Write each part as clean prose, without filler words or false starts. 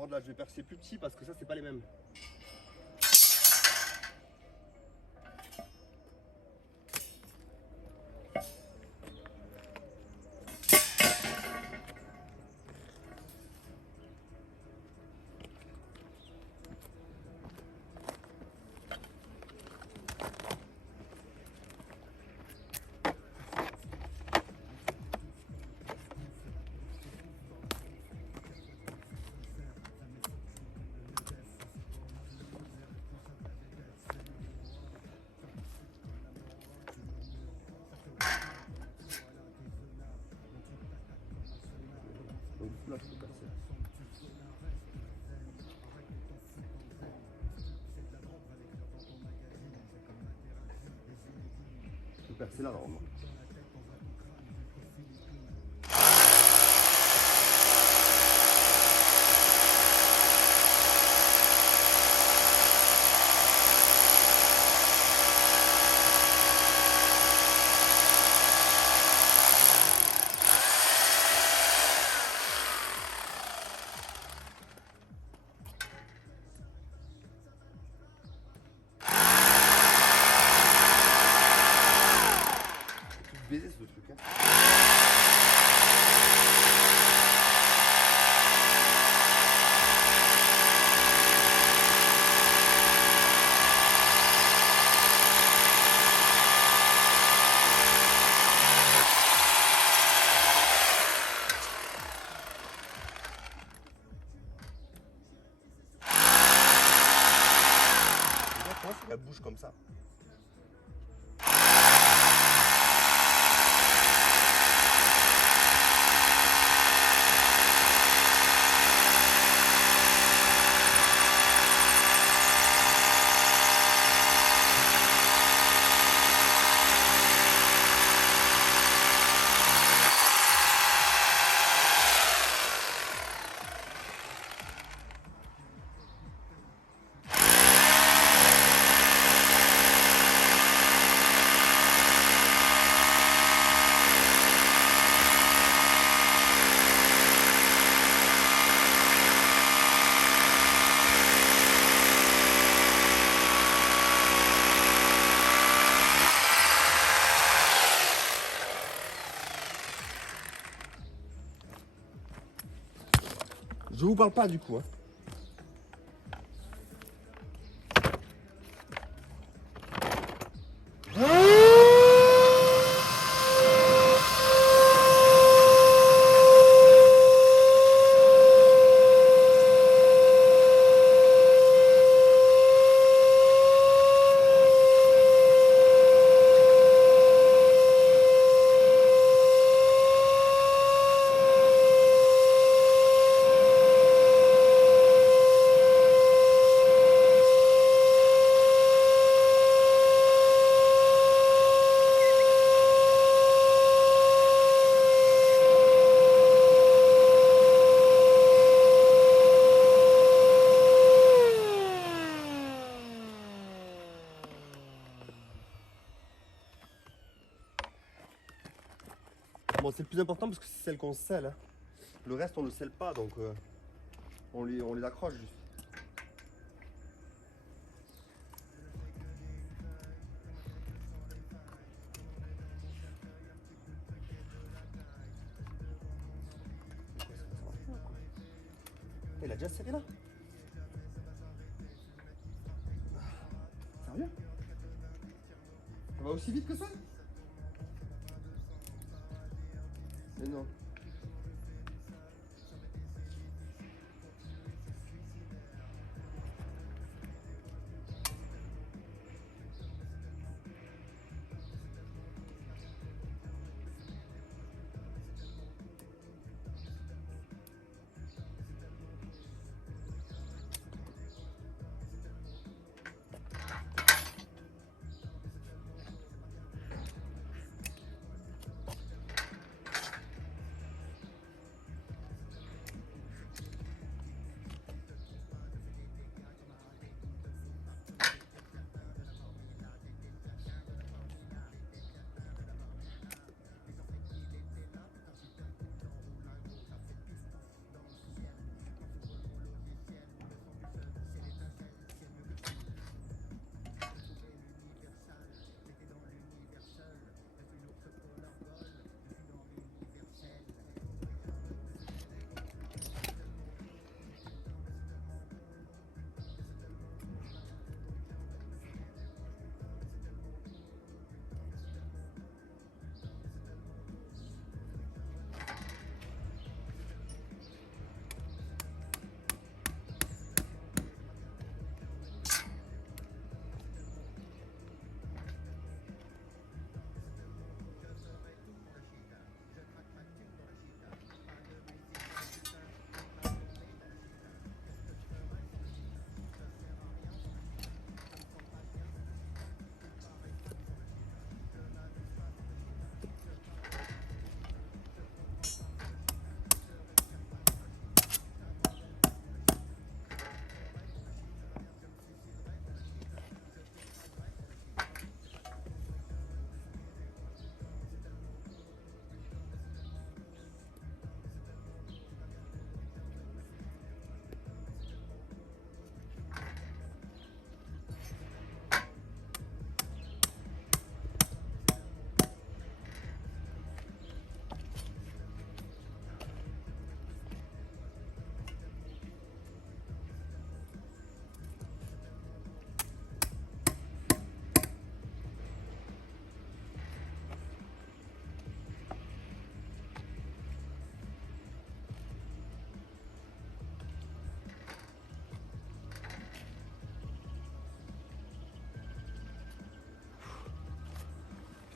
Par contre, là, je vais percer plus petit parce que ça, c'est pas les mêmes. Donc, là, je peux percer. Je peux percer là, normalement. Baiser ce truc, hein. Comment ça bouge comme ça? Je vous parle pas du coup, hein. Bon, c'est le plus important parce que c'est celle qu'on scelle, hein. Le reste, on ne le scelle pas, donc on les accroche juste. Il a déjà serré là? Sérieux? Ça va aussi vite que ça? Mais non.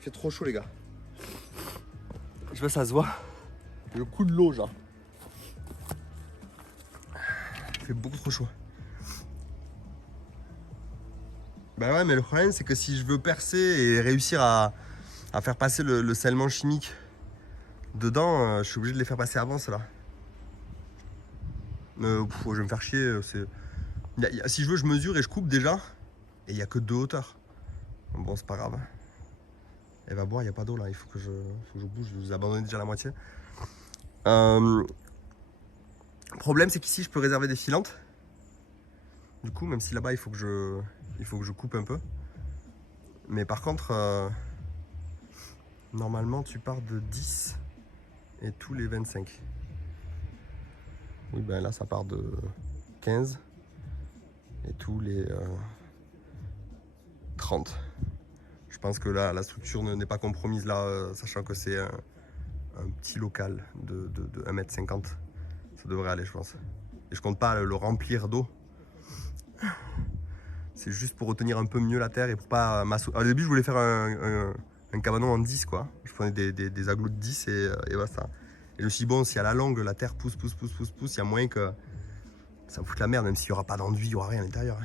fait trop chaud les gars. Je sais pas si ça se voit. Le coup de l'eau genre. Il fait beaucoup trop chaud. Bah ouais, mais le problème c'est que si je veux percer et réussir à faire passer le scellement chimique dedans, je suis obligé de les faire passer avant cela. Je vais me faire chier. Si je veux, je mesure et je coupe déjà. Et il n'y a que 2 hauteurs. Bon, c'est pas grave. Elle va boire, il n'y a pas d'eau là. Il faut que je bouge. Je vous ai abandonné déjà la moitié. Le problème, c'est qu'ici, je peux réserver des filantes. Du coup, même si là-bas, il faut que je coupe un peu. Mais par contre, normalement, tu pars de 10 et tous les 25. Oui, ben là, ça part de 15 et tous les 30. Je pense que là, la structure n'est pas compromise là, sachant que c'est un petit local de 1,50 m. Ça devrait aller, je pense. Et je compte pas le remplir d'eau. C'est juste pour retenir un peu mieux la terre et pour pas m'assouder. Au début, je voulais faire un cabanon en 10, quoi. Je prenais des aglots de 10 et voilà ça. Et je me suis dit, bon, si à la longue, la terre pousse, il y a moyen que ça me foute la merde, même s'il n'y aura pas d'enduit, il n'y aura rien à l'intérieur.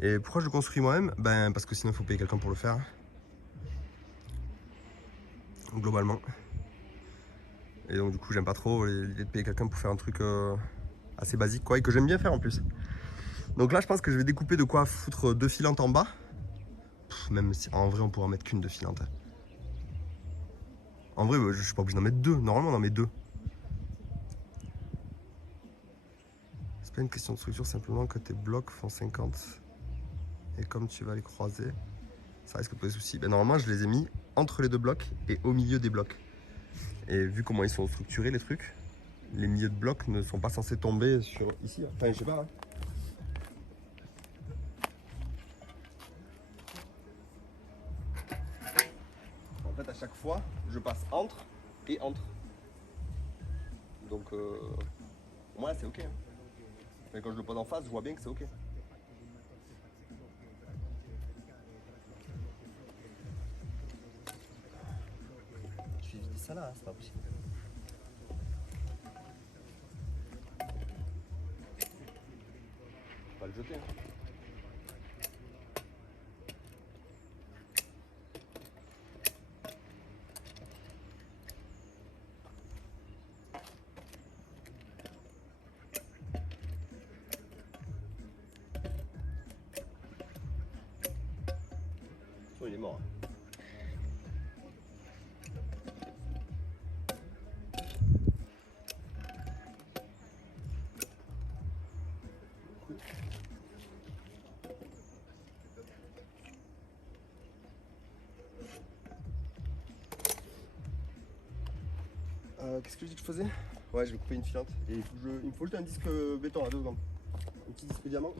Et pourquoi je le construis moi-même? Ben, parce que sinon, il faut payer quelqu'un pour le faire. Globalement. Et donc, du coup, j'aime pas trop l'idée de payer quelqu'un pour faire un truc assez basique, quoi, et que j'aime bien faire en plus. Donc là, je pense que je vais découper de quoi foutre 2 filantes en bas. Même si en vrai, on pourra en mettre qu'une de filante. En vrai, je suis pas obligé d'en mettre 2. Normalement, on en met 2. C'est pas une question de structure, simplement que tes blocs font 50. Et comme tu vas les croiser, ça risque de poser souci. Ben, normalement, je les ai mis entre les 2 blocs et au milieu des blocs. Et vu comment ils sont structurés, les trucs, les milieux de blocs ne sont pas censés tomber sur ici. Enfin, je sais pas. Hein. En fait, à chaque fois, je passe entre et entre. Donc, pour moi, c'est ok. Hein. Mais quand je le pose en face, je vois bien que c'est ok. Je vais vider ça là, hein, c'est pas possible. Faut pas le jeter. Hein. Oh, il est mort. Hein. Qu'est-ce que je dis que je faisais? Ouais, je vais couper une filante. Et il me faut juste un disque béton à 2 secondes. Un petit disque diamant.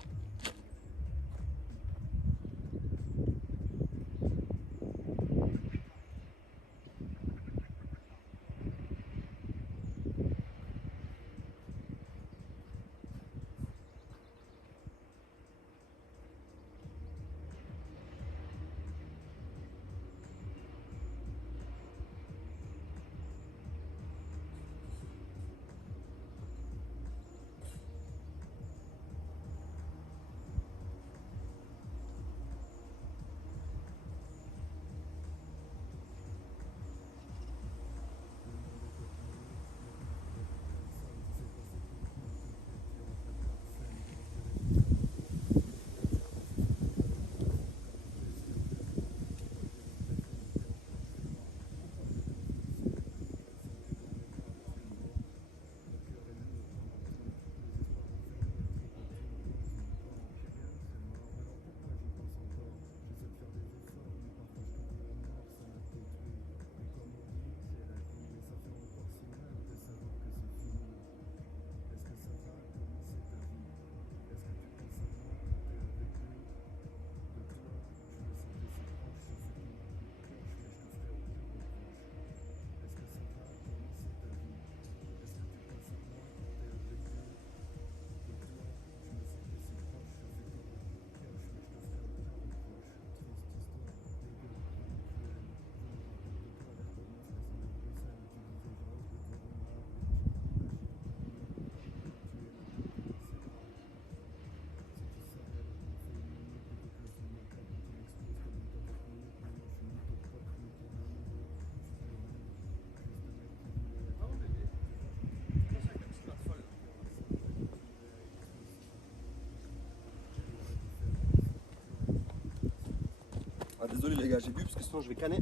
Désolé les gars, j'ai bu parce que sinon je vais canner.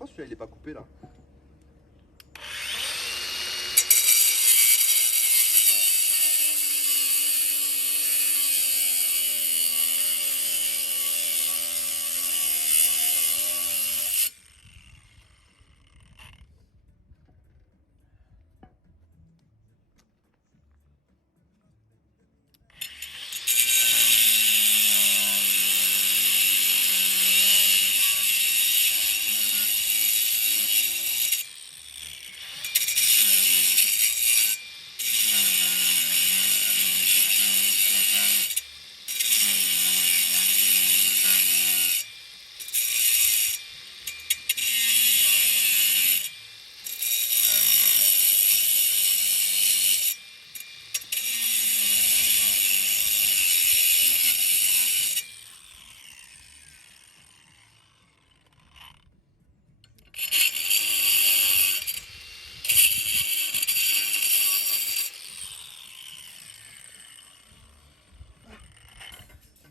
Oh, celui-là il est pas coupé là.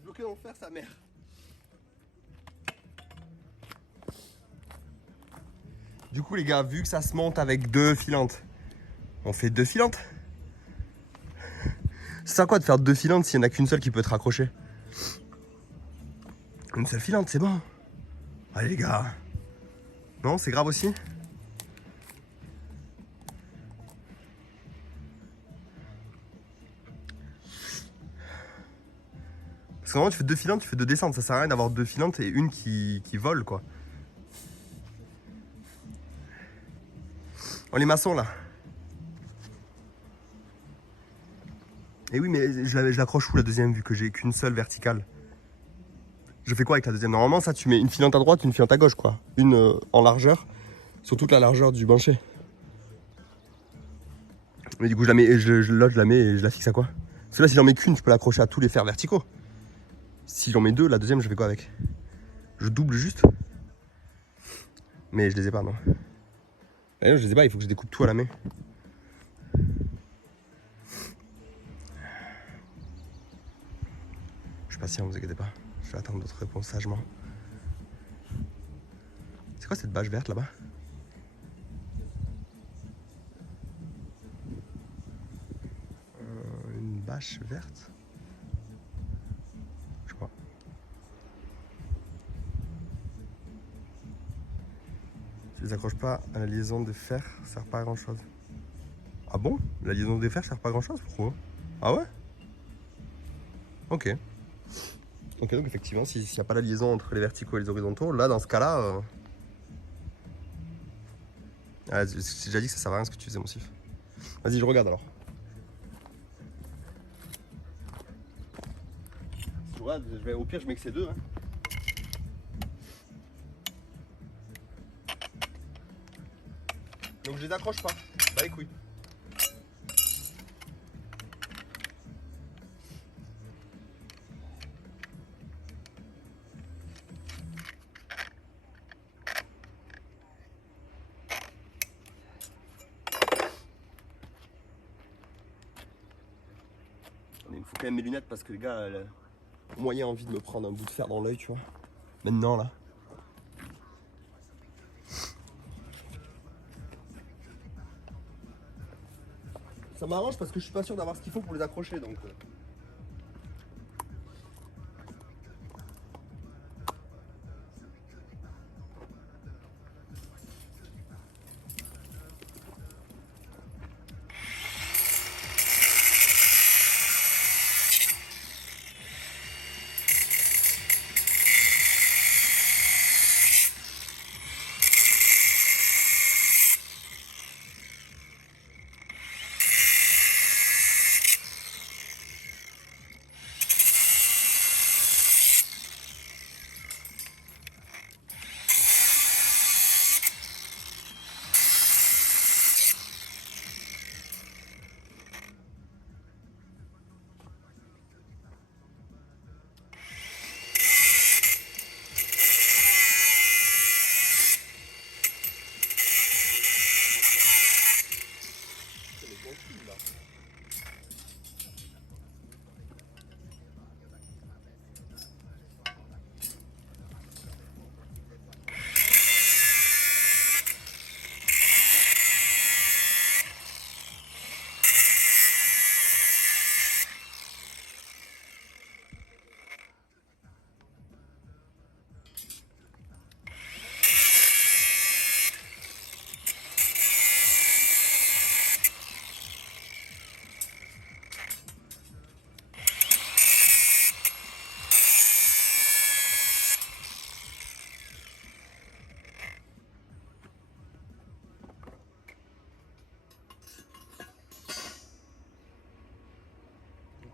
Bloqué dans le fer sa mère. Du coup les gars, vu que ça se monte avec 2 filantes, on fait 2 filantes. C'est ça quoi de faire 2 filantes s'il n'y en a qu'une seule qui peut être accrochée? Une seule filante, c'est bon. Allez les gars. Non, c'est grave aussi. Parce que normalement tu fais 2 filantes, tu fais 2 descentes. Ça sert à rien d'avoir 2 filantes et une qui vole quoi. Oh les maçons là. Et oui mais je l'accroche où la deuxième vu que j'ai qu'une seule verticale? Je fais quoi avec la deuxième? Normalement ça tu mets une filante à droite, une filante à gauche quoi. Une en largeur, sur toute la largeur du bancher. Mais du coup je la mets, l'autre je la mets et je la fixe à quoi? Parce que là si j'en mets qu'une, je peux l'accrocher à tous les fers verticaux. Si j'en mets 2, la deuxième je fais quoi avec? Je double juste. Mais je les ai pas non. Et non, je les ai pas, il faut que je découpe tout à la main. Je suis patient, vous inquiétez pas. Je vais attendre votre réponse sagement. C'est quoi cette bâche verte là-bas? Une bâche verte? Je crois. Si je les accroche pas à la liaison de fer, ça sert pas à grand chose. Ah bon? La liaison des fers sert pas à grand chose? Pourquoi? Ah ouais? Ok. Ok, donc effectivement, s'il n'y a pas la liaison entre les verticaux et les horizontaux, là dans ce cas-là. Ah, j'ai déjà dit que ça servait à rien ce que tu faisais, mon sif. Vas-y, je regarde alors. Ouais, au pire, je mets que ces deux. Hein. Donc je les accroche pas. Bah les couilles. Il me faut quand même mes lunettes parce que les gars, moyen envie de me prendre un bout de fer dans l'œil, tu vois. Maintenant là. Ça m'arrange parce que je suis pas sûr d'avoir ce qu'il faut pour les accrocher donc. tranquille là.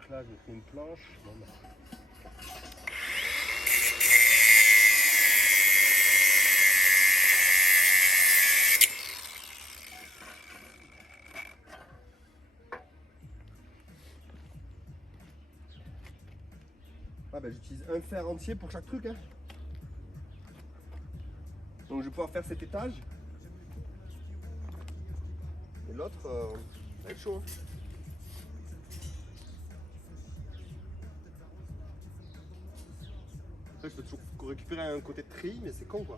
Là, je fais une planche. Bon, bah. Ah bah, j'utilise un fer entier pour chaque truc. Hein. Donc je vais pouvoir faire cet étage. Et l'autre, ça va être chaud. Hein. Après, je peux toujours récupérer un côté de tri, mais c'est con quoi.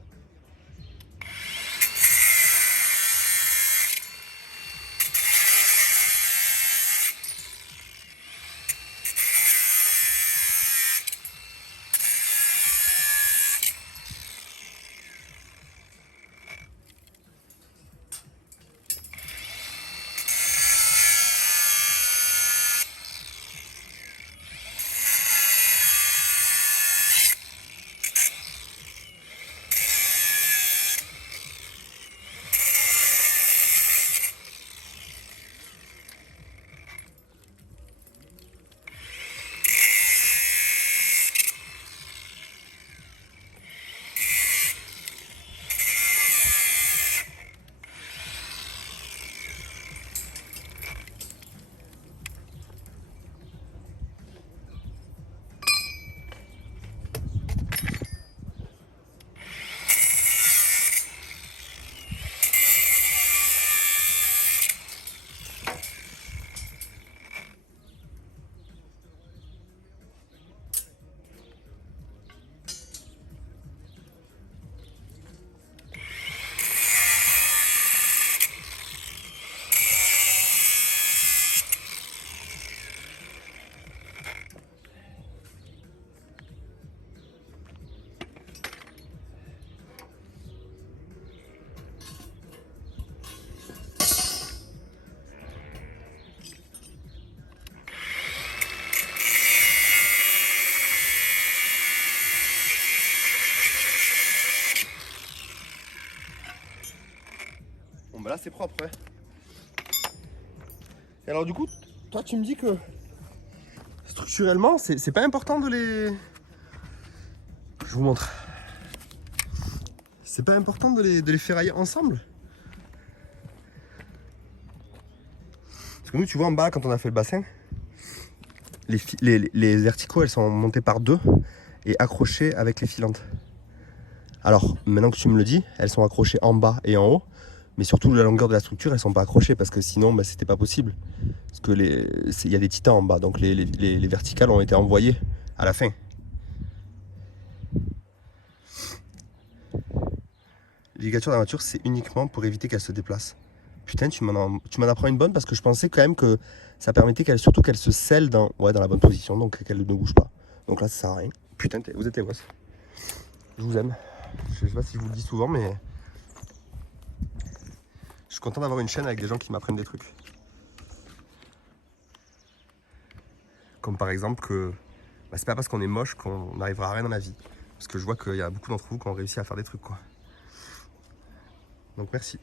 Bon bah là c'est propre. Hein. Et alors du coup, toi tu me dis que structurellement c'est pas important de les... Je vous montre. C'est pas important de les ferrailler ensemble. Parce que nous tu vois en bas quand on a fait le bassin, les verticaux elles sont montées par deux et accrochées avec les filantes. Alors maintenant que tu me le dis, elles sont accrochées en bas et en haut. Mais surtout la longueur de la structure, elles sont pas accrochées parce que sinon bah, c'était pas possible. Parce que il y a des titans en bas, donc les verticales ont été envoyées à la fin. Les ligatures d'armature, c'est uniquement pour éviter qu'elles se déplacent. Putain, tu m'en apprends une bonne parce que je pensais quand même que ça permettait surtout qu'elles se scellent dans la bonne position, donc qu'elles ne bougent pas. Donc là, ça sert à rien. Putain, vous êtes les boss. Je vous aime. Je sais pas si je vous le dis souvent, mais je suis content d'avoir une chaîne avec des gens qui m'apprennent des trucs. Comme par exemple que bah, c'est pas parce qu'on est moche qu'on n'arrivera à rien dans la vie. Parce que je vois qu'il y a beaucoup d'entre vous qui ont réussi à faire des trucs quoi. Donc merci.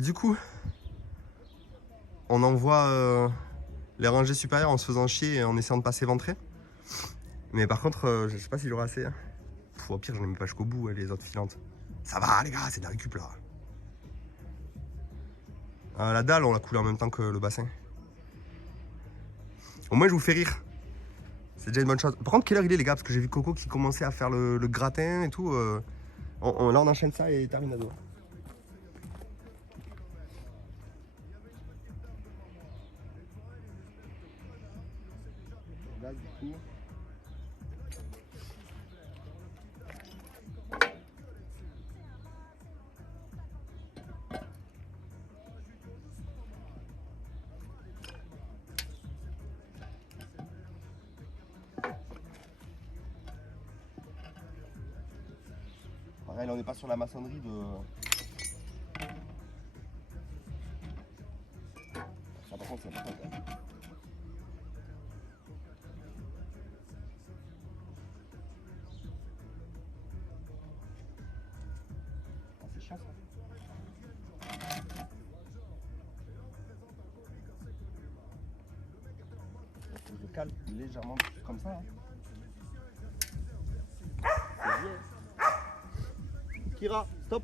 Du coup, on envoie les rangées supérieures en se faisant chier et en essayant de pas s'éventrer. Mais par contre, je sais pas s'il y aura assez. Hein. Au pire, j'en ai même pas jusqu'au bout, les autres filantes. Ça va les gars, c'est de la récup là. La dalle, on l'a coulé en même temps que le bassin. Au moins, je vous fais rire. C'est déjà une bonne chose. Par contre, quelle heure il est les gars? Parce que j'ai vu Coco qui commençait à faire le gratin et tout. Là, on enchaîne ça et terminado. là du coup. Pareil, là on n'est pas sur la maçonnerie de. Ça par contre c'est important quand même. Ah, c'est chiant ça. Je cale légèrement comme ça. Hein. C'est bien. Kira, stop.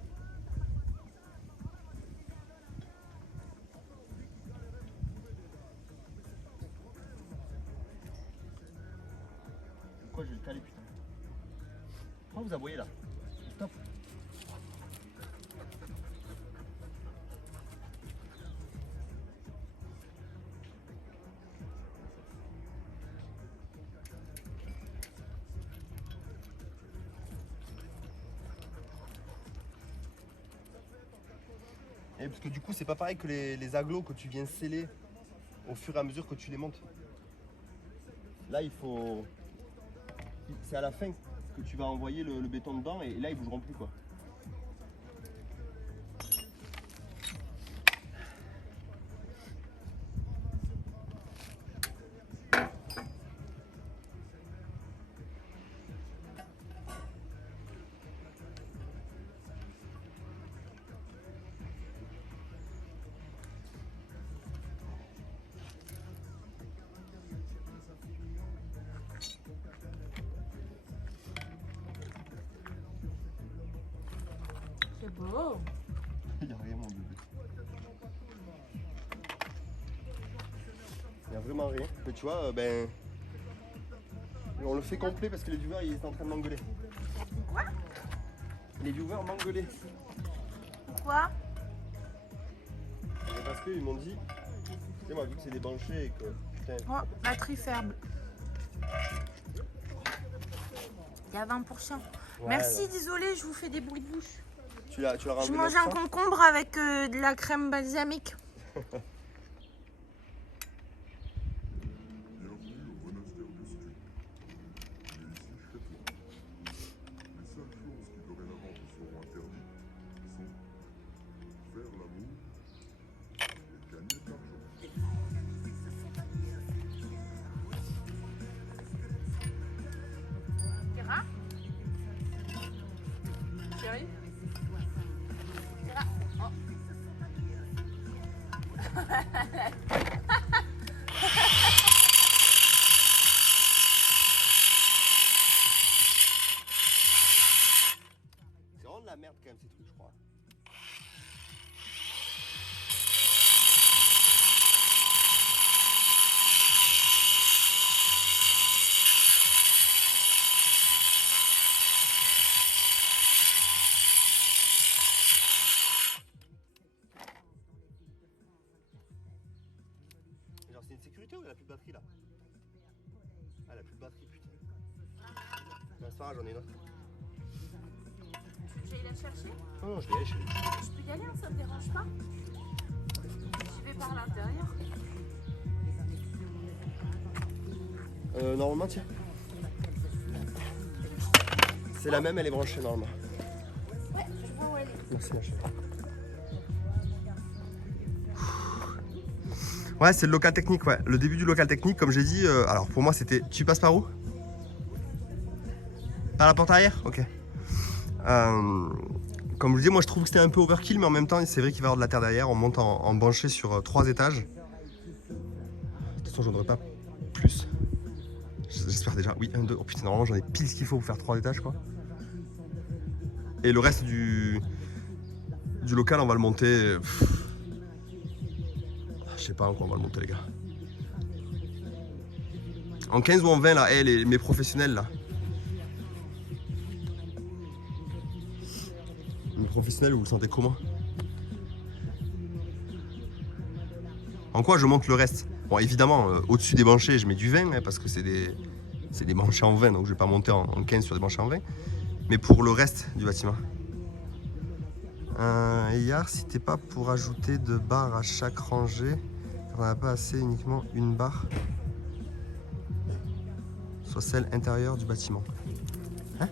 Pourquoi je vais le caler putain? Pourquoi vous aboyez là? Stop. Et parce que du coup c'est pas pareil que les agglos que tu viens sceller au fur et à mesure que tu les montes. Là il faut. C'est à la fin que tu vas envoyer le béton dedans et là ils bougeront plus quoi. C'est beau. Il n'y a rien mon bébé. Il n'y a vraiment rien. Mais tu vois, ben. On le fait complet parce que les viewers ils étaient en train de m'engueuler. Quoi? Les viewers m'engueulaient. Pourquoi? Parce qu'ils m'ont dit. Tu sais, moi, vu que c'est des banchés et que. Putain. Oh, batterie faible. Il y a 20%. Ouais, Merci, ouais. désolé, je vous fais des bruits de bouche. Tu l'as Je ramené mange un concombre avec de la crème balsamique. Bienvenue au monastère de Stu. Il est ici chez toi. Les seules choses qui dorénavant te seront interdites sont faire l'amour et gagner de l'argent. Kira? Chérie? Kira? Oh. C'est vraiment de la merde quand même ces trucs, je crois. Genre c'est une sécurité ou elle a plus de batterie là? Ah, elle a plus de batterie putain. Non, c'est pas grave, j'en ai une autre. J'allais la chercher? Non, je vais y aller chez lui. Je peux y aller, hein, ça me dérange pas? J'y vais par l'intérieur. Normalement, tiens. C'est la même, elle est branchée normalement. Ouais, je vois où elle est. Merci ma chérie. Ouais, c'est le local technique, ouais. Le début du local technique, comme j'ai dit, alors pour moi c'était. Tu passes par où? Par la porte arrière? Ok. Comme je vous disais, moi je trouve que c'était un peu overkill, mais en même temps, c'est vrai qu'il va y avoir de la terre derrière. On monte en banché sur 3 étages. De toute façon, j'en aurais pas plus. J'espère déjà. Oui, 1, 2. Oh putain, normalement j'en ai pile ce qu'il faut pour faire 3 étages, quoi. Et le reste du local, on va le monter. Je sais pas en quoi on va le monter, les gars. En 15 ou en 20, là, mes professionnels, là. Mes professionnels, vous le sentez comment? En quoi je monte le reste? Bon, évidemment, au-dessus des banchets, je mets du vin, hein, parce que c'est des banchets en vin, donc je vais pas monter en 15 sur des banchets en vin. Mais pour le reste du bâtiment. Eyard, si t'es pas pour ajouter de barres à chaque rangée, on n'a pas assez uniquement une barre, soit celle intérieure du bâtiment. Hein?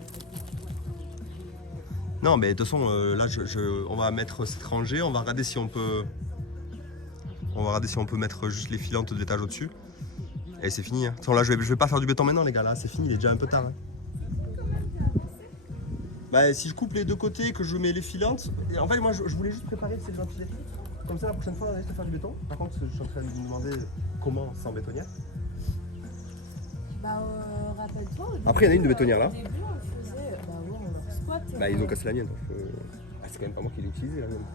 Non, mais de toute façon, là, on va mettre cette rangée, on va regarder si on peut, mettre juste les filantes de l'étage au-dessus. Et c'est fini. Hein. De toute façon, là, je vais pas faire du béton maintenant, les gars. Là, c'est fini, il est déjà un peu tard. Hein. Bah, si je coupe les deux côtés, que je mets les filantes. Et en fait, moi, je voulais juste préparer ces ventilés. Comme ça, la prochaine fois, on va juste faire du béton. Par contre, je suis en train de me demander comment sans bétonnière. Bah, rappelle-toi. Après, il y en a une de bétonnière là. Au début, on faisait. Bah, ouais, on leur squat. Bah, ils ont cassé la mienne. Donc, c'est quand même pas moi qui l'ai utilisée la mienne.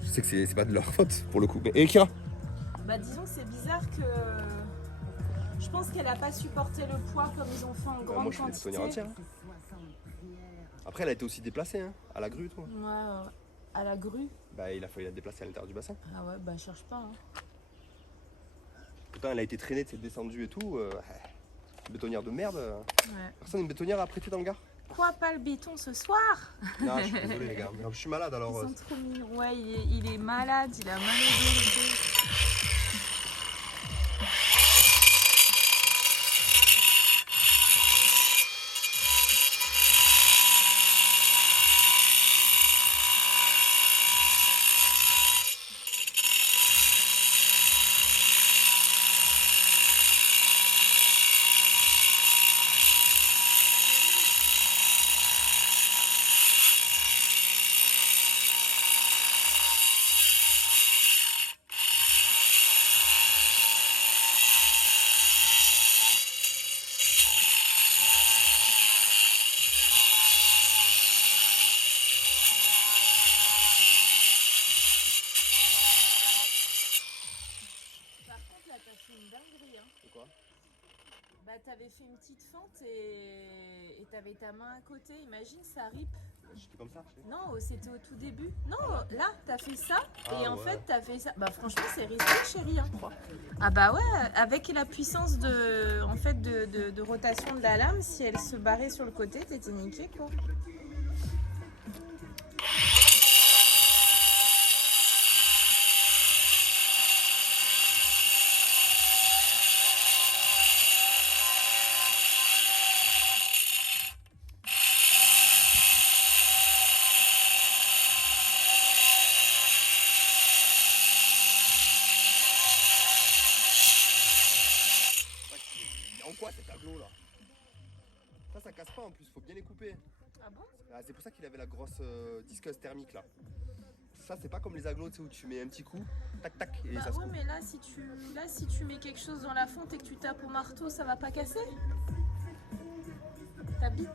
Je sais que c'est pas de leur faute pour le coup. Mais... Et Kira? Bah, disons que c'est bizarre que. Je pense qu'elle a pas supporté le poids comme ils ont fait en grande moi, je fais des quantité. bétonnières entières. Hein. Après, elle a été aussi déplacée, hein, à la grue et tout. Ouais, à la grue. Bah, il a fallu la déplacer à l'intérieur du bassin. Ah ouais, bah, cherche pas. Hein. Pourtant, elle a été traînée, c'est descendue et tout. Bétonnière de merde. Ouais. Personne une bétonnière à prêter dans le gare? Quoi, pas le béton ce soir? Non, je suis désolé, les gars. Mais je suis malade alors. Ils sont trop mignons. Ouais, il est malade, il a mal au dos. Bah, t'avais fait une petite fente et t'avais ta main à côté. Imagine, ça rip. J'étais comme ça. Non, c'était au tout début. Non, là, t'as fait ça. Ah, et en ouais. fait, t'as fait ça. Bah, franchement, c'est risqué, chérie. Hein. Ah, bah ouais, avec la puissance de rotation de la lame, si elle se barrait sur le côté, t'étais niqué, quoi. En quoi cet aglo là? Ça casse pas en plus, faut bien les couper. Ah bon? Ah, c'est pour ça qu'il avait la grosse disqueuse thermique là. Ça c'est pas comme les aglos, tu sais, où tu mets un petit coup, tac tac, et Bah ça se ouais, coupe. mais là si tu mets quelque chose dans la fonte et que tu tapes au marteau, ça va pas casser? Ta bite?